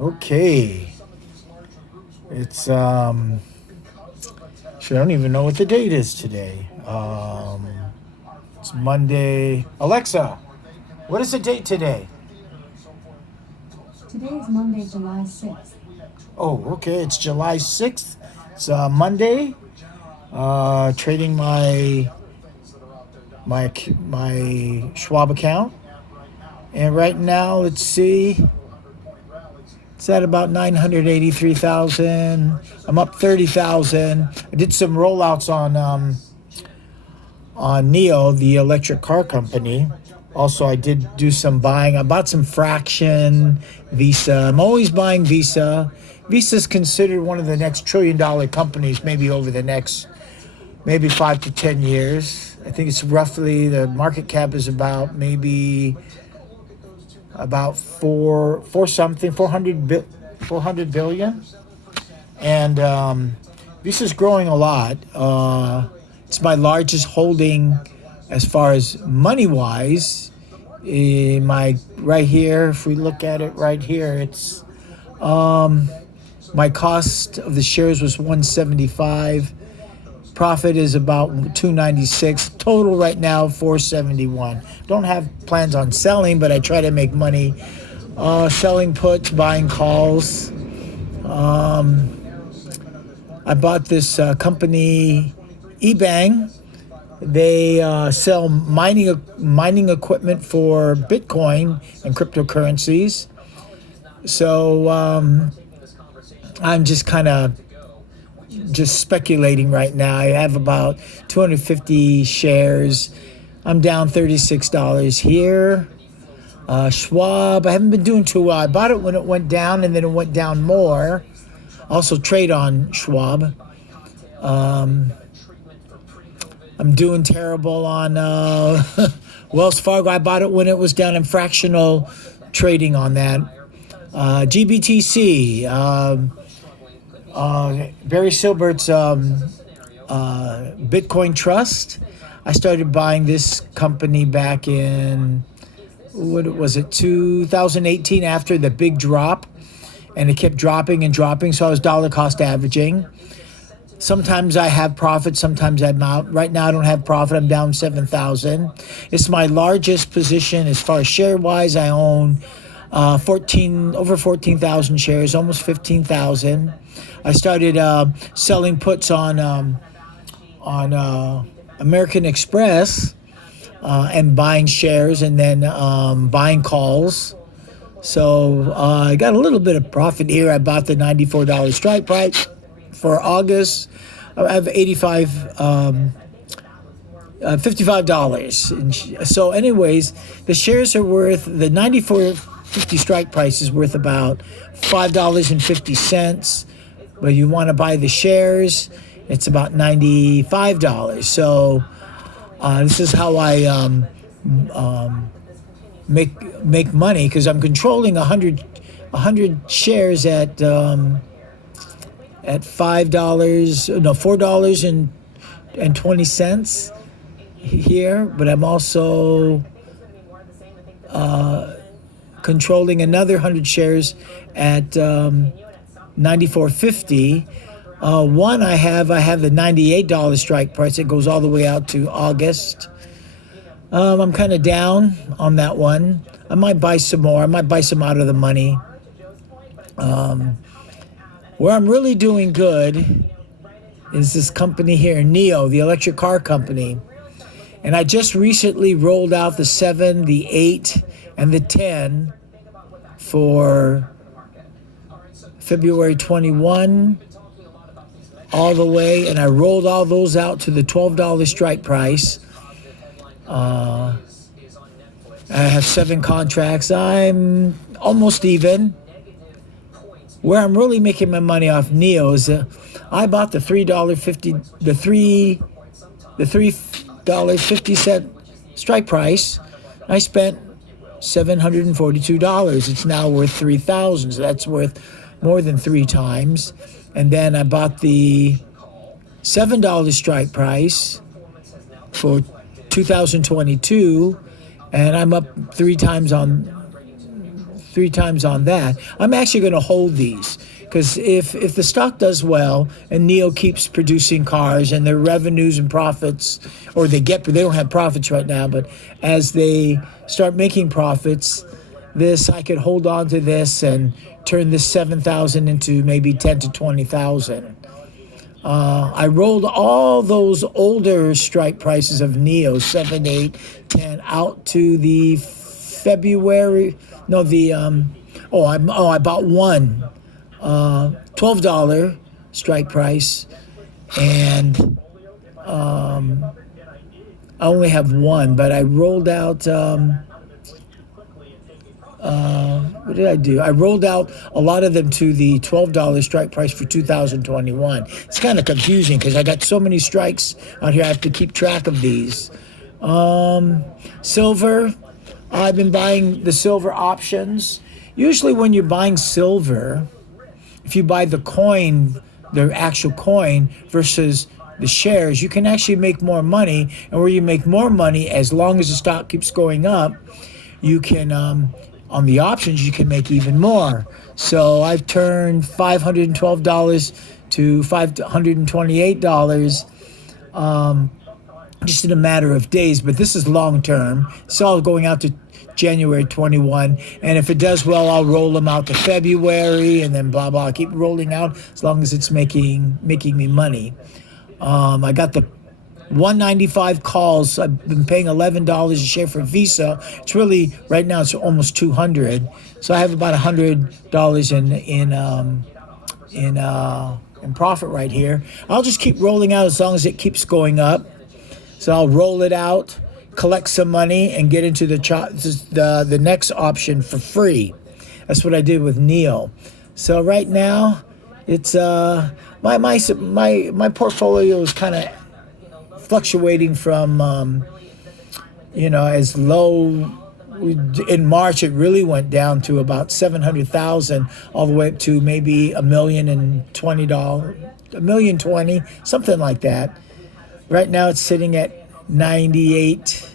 Okay. It's Shit, I don't even know what the date is today. It's Monday. Alexa, what is the date today? Today is Monday, July 6th. Oh, okay. It's July 6th. It's Monday. Trading my Schwab account. And right now, let's see. It's at about 983,000. I'm up 30,000. I did some rollouts on Neo, the electric car company. Also, I did do some buying. I bought some fraction Visa. I'm always buying Visa. Visa is considered one of the next $1 trillion companies, maybe over the next maybe 5 to 10 years. I think it's roughly the market cap is about maybe about four something 400 billion, and Visa's growing a lot. It's my largest holding as far as money wise. My right here, if we look at it right here, it's my cost of the shares was 175. Profit is about 296. Total right now 471. Don't have plans on selling, but I try to make money selling puts, buying calls. I bought this company, eBang. They sell mining equipment for Bitcoin and cryptocurrencies. So I'm just kind of just speculating right now. I have about 250 shares. I'm down $36 here. Schwab, I haven't been doing too well. I bought it when it went down, and then it went down more. Also trade on Schwab. I'm doing terrible on Wells Fargo. I bought it when it was down in fractional trading on that. GBTC, Barry Silbert's Bitcoin Trust. I started buying this company back in, what was it, 2018, after the big drop, and it kept dropping and dropping, so I was dollar cost averaging. Sometimes I have profit, sometimes I'm out. Right now I don't have profit, I'm down 7,000. It's my largest position as far as share-wise. I own over 14,000 shares, almost 15,000. I started selling puts on American Express and buying shares, and then buying calls. So I got a little bit of profit here. I bought the $94 strike price for August. I have $55. And so anyways, the shares are worth, the 94.50 strike price is worth about $5.50. But you want to buy the shares, it's about $95. So this is how I make money, because I'm controlling 100 shares at $4.20 here, but I'm also controlling another 100 shares at 94.50. One I have the $98 strike price. It goes all the way out to August. I'm kind of down on that one. I might buy some more. I might buy some out of the money. Where I'm really doing good is this company here, Neo, the electric car company. And I just recently rolled out the 7, the 8, and the 10 for February 21 all the way, and I rolled all those out to the $12 strike price. I have 7 contracts. I'm almost even. Where I'm really making my money off Neo is I bought the $3.50 strike price. I spent $742. It's now worth $3,000, so that's worth more than 3 times. And then I bought the $7 strike price for 2022, and I'm up 3 times on three times on that. I'm actually going to hold these because if the stock does well and NIO keeps producing cars and their revenues and profits, or they don't have profits right now, but as they start making profits, this I could hold on to this and turn this 7,000 into maybe 10 to 20,000. I rolled all those older strike prices of NIO 7, 8, 10 out to the February. No, I bought one $12 strike price, and I only have one, but I rolled out. What did I do? I rolled out a lot of them to the $12 strike price for 2021. It's kind of confusing because I got so many strikes out here. I have to keep track of these. Silver, I've been buying the silver options. Usually when you're buying silver, if you buy the coin, the actual coin versus the shares, you can actually make more money. And where you make more money, as long as the stock keeps going up, you can, on the options, you can make even more. So I've turned $512 to $528 just in a matter of days. But this is long term. It's all going out to January 21. And if it does well, I'll roll them out to February and then blah, blah. I keep rolling out as long as it's making me money. I got the 195 calls. I've been paying $11 a share for Visa. It's really, right now, it's almost 200. So I have about $100 in profit right here. I'll just keep rolling out as long as it keeps going up. So I'll roll it out, collect some money, and get into the next option for free. That's what I did with NIO. So right now, it's my portfolio is kind of fluctuating from as low. In March, it really went down to about 700,000, all the way up to maybe $1,020, something like that. Right now, it's sitting at 98,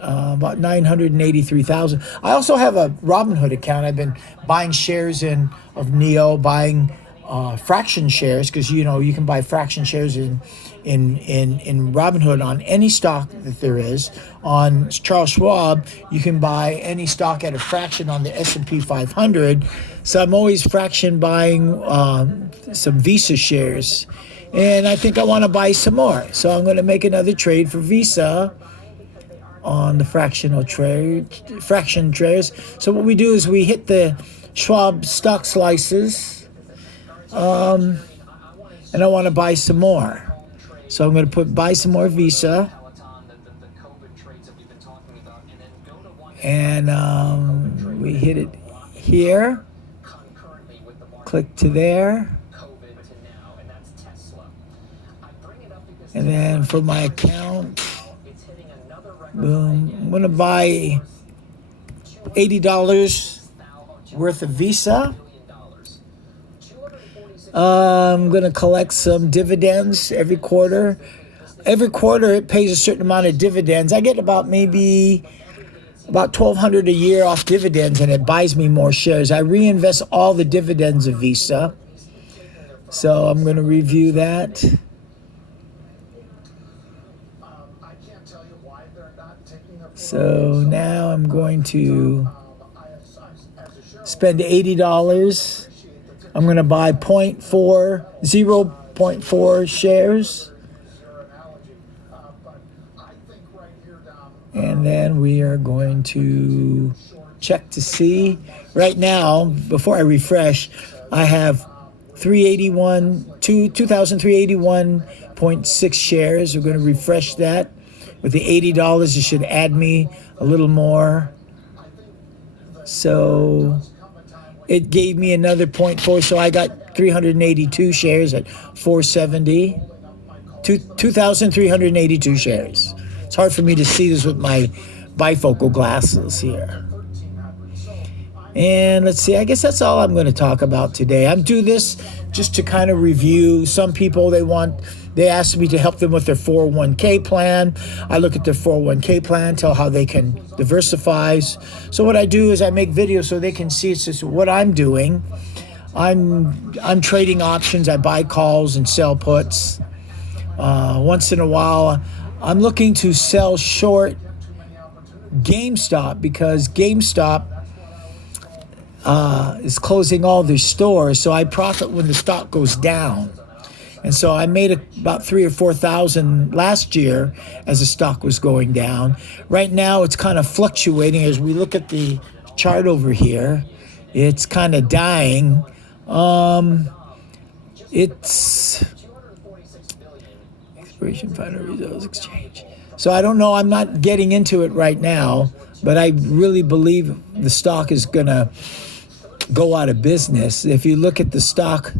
about 983,000. I also have a Robinhood account. I've been buying shares of NIO, buying fraction shares, because you can buy fraction shares in Robinhood on any stock that there is. On Charles Schwab, you can buy any stock at a fraction on the S&P 500. So I'm always fraction buying some Visa shares, and I think I want to buy some more. So I'm going to make another trade for Visa on the fraction trades. So what we do is we hit the Schwab stock slices, and I want to buy some more. So I'm going to buy some more Visa, and we hit it here, click to there, and then for my account, boom, I'm going to buy $80 worth of Visa. I'm going to collect some dividends every quarter. Every quarter, it pays a certain amount of dividends. I get about $1,200 a year off dividends, and it buys me more shares. I reinvest all the dividends of Visa. So I'm going to review that. So now I'm going to spend $80. I'm going to buy 0.4 shares. And then we are going to check to see. Right now, before I refresh, I have 2,381.6 shares. We're going to refresh that. With the $80, it should add me a little more. So it gave me another 0.4, so I got 382 shares at 470. 2,382 shares. It's hard for me to see this with my bifocal glasses here. And let's see, I guess that's all I'm going to talk about today. I'm do this just to kind of review. Some people, they ask me to help them with their 401k plan. I look at their 401k plan, tell how they can diversify. So what I do is I make videos so they can see it's just what I'm doing. I'm trading options. I buy calls and sell puts. Once in a while, I'm looking to sell short GameStop because GameStop is closing all their stores, so I profit when the stock goes down. And so I made about 3,000 or 4,000 last year as the stock was going down. Right now, it's kind of fluctuating. As we look at the chart over here, it's kind of dying. It's expiration final results exchange. So I don't know. I'm not getting into it right now, but I really believe the stock is going to go out of business. If you look at the stock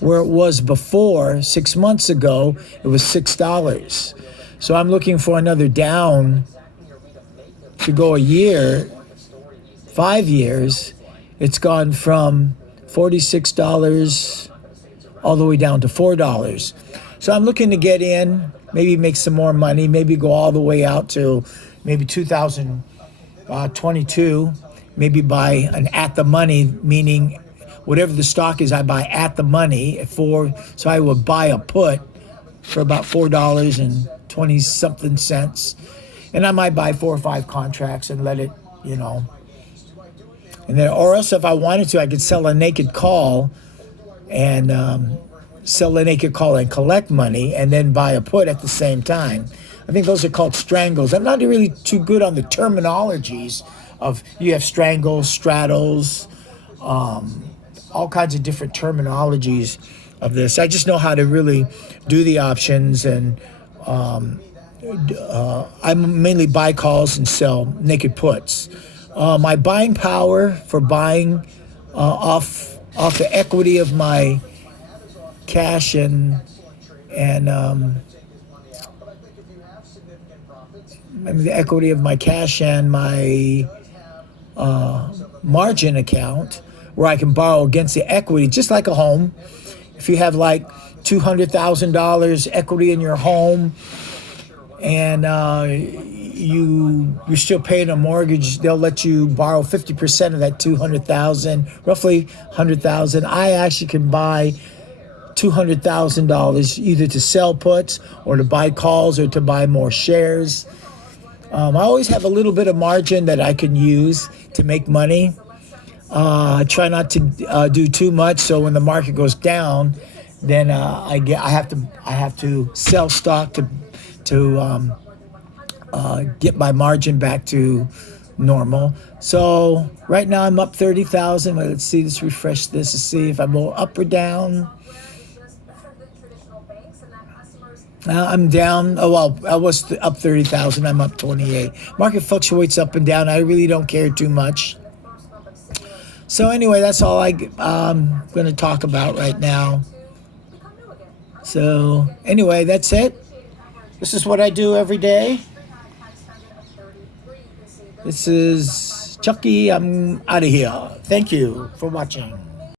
where it was before, 6 months ago, it was $6. So I'm looking for another down to go a year, 5 years. It's gone from $46 all the way down to $4. So I'm looking to get in, maybe make some more money, maybe go all the way out to maybe 2022, maybe buy an at the money, meaning whatever the stock is, I buy at the money at $4. So I would buy a put for about $4.20 something cents. And I might buy 4 or 5 contracts and let it, and then, or else if I wanted to, I could sell a naked call and collect money and then buy a put at the same time. I think those are called strangles. I'm not really too good on the terminologies of, you have strangles, straddles, all kinds of different terminologies of this. I just know how to really do the options, and I mainly buy calls and sell naked puts. My buying power for buying off the equity of my cash and the equity of my cash and my margin account, where I can borrow against the equity, just like a home. If you have like $200,000 equity in your home, and you're still paying a mortgage, they'll let you borrow 50% of that 200,000, roughly 100,000. I actually can buy $200,000 either to sell puts or to buy calls or to buy more shares. I always have a little bit of margin that I can use to make money. I try not to do too much, so when the market goes down, then I have to sell stock to get my margin back to normal. So right now I'm up 30,000. Let's see. Let's refresh this to see if I go up or down. I'm down. Oh, well, I was up 30,000. I'm up 28. Market fluctuates up and down. I really don't care too much. So anyway, that's all I'm going to talk about right now. So anyway, that's it. This is what I do every day. This is Chucky. I'm out of here. Thank you for watching.